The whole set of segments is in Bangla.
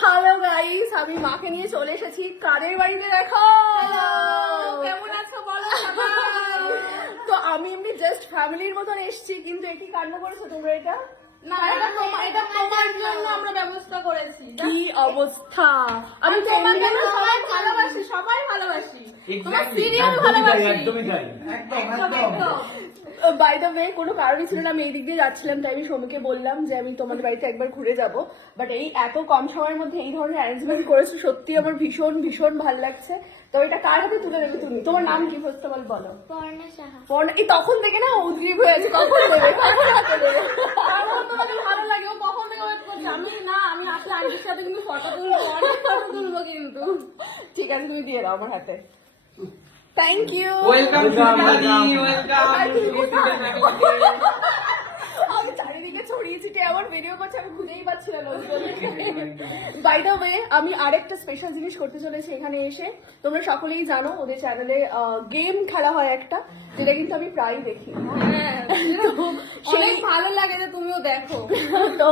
হ্যালো গাইস, আমি মাকে নিয়ে চলে এসেছি কাদের বাড়িতে দেখো। কেমন আছো বলো? তো আমি এমনি জাস্ট ফ্যামিলির মতন এসেছি, কিন্তু একই কাণ্ড করেছো তোমরা এটা। না, এটা তোমার জন্য আমরা ব্যবস্থা করেছি। কি অবস্থা! আমি তোমাকে তোমাকে সবাই ভালোবাসি, সবাই ভালোবাসি, তোমার সিরিয়াল ভালোবাসি। একদমই তাই। বাই দ্য ওয়ে, কোনো কারণই ছিল না, আমি এই দিক দিয়ে যাচ্ছিলাম, তাই আমি সৌমিকে বললাম যে আমি তোমাদের বাড়িতে একবার ঘুরে যাব। বাট এই এত কম সময়ের মধ্যে এই ধরনের অ্যারেঞ্জমেন্ট করেছো, সত্যি আমার ভীষণ ভীষণ ভালো লাগছে। তো এটা কার হাতে তুলে দেবে তুমি? তোমার নাম কি ফার্স্ট অফ অল বলো। পর্ণা। এই তখন থেকে না উদ্গ্রীব হয়ে আছে, কখন দেবে, কখন হাতে দেবে। আমার তোমাকে ভালো লাগে, ও কখন থেকে ওয়েট করছে। আমি আসলে আন্টির সাথে কিন্তু ফটো তুলবো, অনেক ফটো তুলবো কিন্তু। ঠিক আছে, তুমি দিয়ে দাও আমার হাতে। Thank you. ওয়েলকাম টু বাড়ি, ওয়েলকাম। আমি চারিদিকে ছড়িয়ে ছিটিয়ে আমার ভিডিও করছে, আমি খুঁজেই পাচ্ছি না। বাই দ্য ওয়ে, আমি আরেকটা স্পেশাল জিনিস করতে চলেছি এখানে এসে। তোমরা সকলেই জানো ওদের চ্যানেলে গেম খেলা হয় একটা, যেটা কিন্তু আমি প্রায় দেখি। অনেক ভালো লাগে যে তুমিও দেখো। তো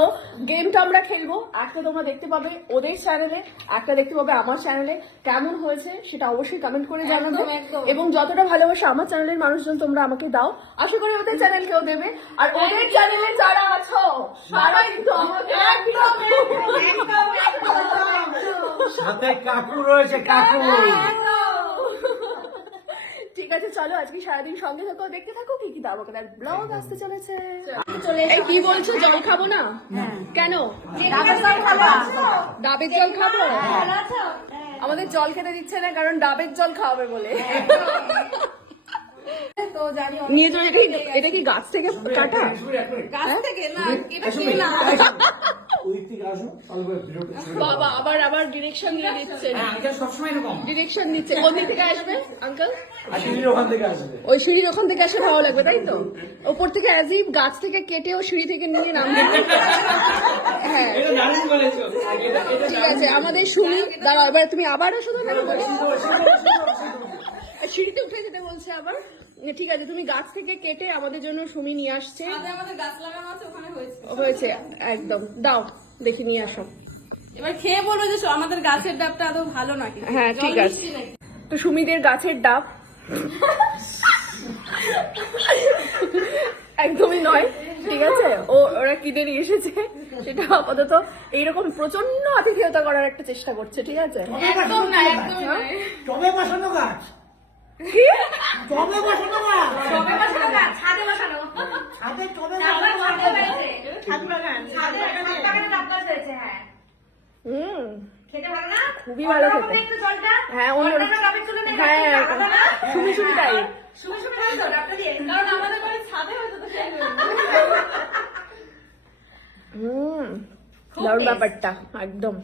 গেমটা আমরা খেলবো, একটা তোমরা দেখতে পাবে ওদের চ্যানেলে, একটা দেখতে পাবে আমার চ্যানেলে। কেমন হয়েছে সেটা অবশ্যই কমেন্ট করে জানাবে, একদম। এবং যতটা ভালোবাসা আমার চ্যানেলের মানুষজন তোমরা আমাকে দাও, আশা করি ওদের চ্যানেলকেও দেবে। আর ওদের চ্যানেলে যারা আছো তারা কিন্তু আমাকে সাথে কাকু রয়েছে, কাকু। ঠিক আছে, চলো আজকে সারাদিন সঙ্গে থাকো, দেখতে থাকো কি কি দাবাকার ব্লগ আসতে চলেছে। এই কি বলছো, জল খাবো না? কেন? ডাবের জল খাবো? আমাদের জল খেতে দিচ্ছে না, কারণ ডাবের জল খাওয়াবে বলে। তো জানি নিয়ে চলে, এটা কি গাছ থেকে কাটা? গাছ থেকে না, এটা কেনা। বাবা আবার ডিরেকশন দিয়ে দিচ্ছে, সবসময় এরকম ডিরেকশন দিচ্ছে। কোন দিক থেকে আসবে আঙ্কেল? ওখান থেকে আসবে। ওই সিঁড়ির ওখান থেকে আসলে ভালো লাগবে, তাই তো? ওপর থেকে অ্যাজিভ গাছ থেকে কেটে ও সিঁড়ি থেকে নিয়ে নামবে। হ্যাঁ ঠিক আছে, আমাদের সুমি দাঁড়াও, এবার তুমি আবার এসো তো। সিঁড়িতে উঠে যেতে বলছে আবার। ঠিক আছে, তুমি গাছ থেকে কেটে আমাদের জন্য সুমি নিয়ে আসছে। আমাদের গাছ লাগানো আছে, ওখানে হয়েছে। হয়েছে একদম, দাও দেখি নিয়ে আসো। এবার খেয়ে বলবো যে আমাদের গাছের ডাবটা আদৌ ভালো নাকি। হ্যাঁ ঠিক আছে। তো সুমিদের গাছের ডাব একদমই নয়, ঠিক আছে? ওরা কিনে নিয়ে এসেছে, সেটা আপাতত এইরকম প্রচন্ড আতিথেয়তা করার একটা চেষ্টা করছে, ঠিক আছে? একদম না, একদম না। টবে বসানো গাছ, কি? টবে বসানো গাছ, টবে বসানো গাছ, ছাদে বসানো। ছাদে টবে ছাদে বসানো হয়েছে। ছাদ বাগান। ছাদে বাগানে ডাব গাছ হয়েছে, হ্যাঁ। খেতে ভালো না? খুবই ভালো খেতে। একটু জলটা। হ্যাঁ অন্য, ডাবের তুলে নেই। হ্যাঁ সুমি সুমি তাই। শুনে শুনে খাই তো ডাবটা দিয়ে। কারণ আমাদের বাড়ির ছাদে হয়েছে তো সেই জন্য। দারুণ ব্যাপারটা একদম।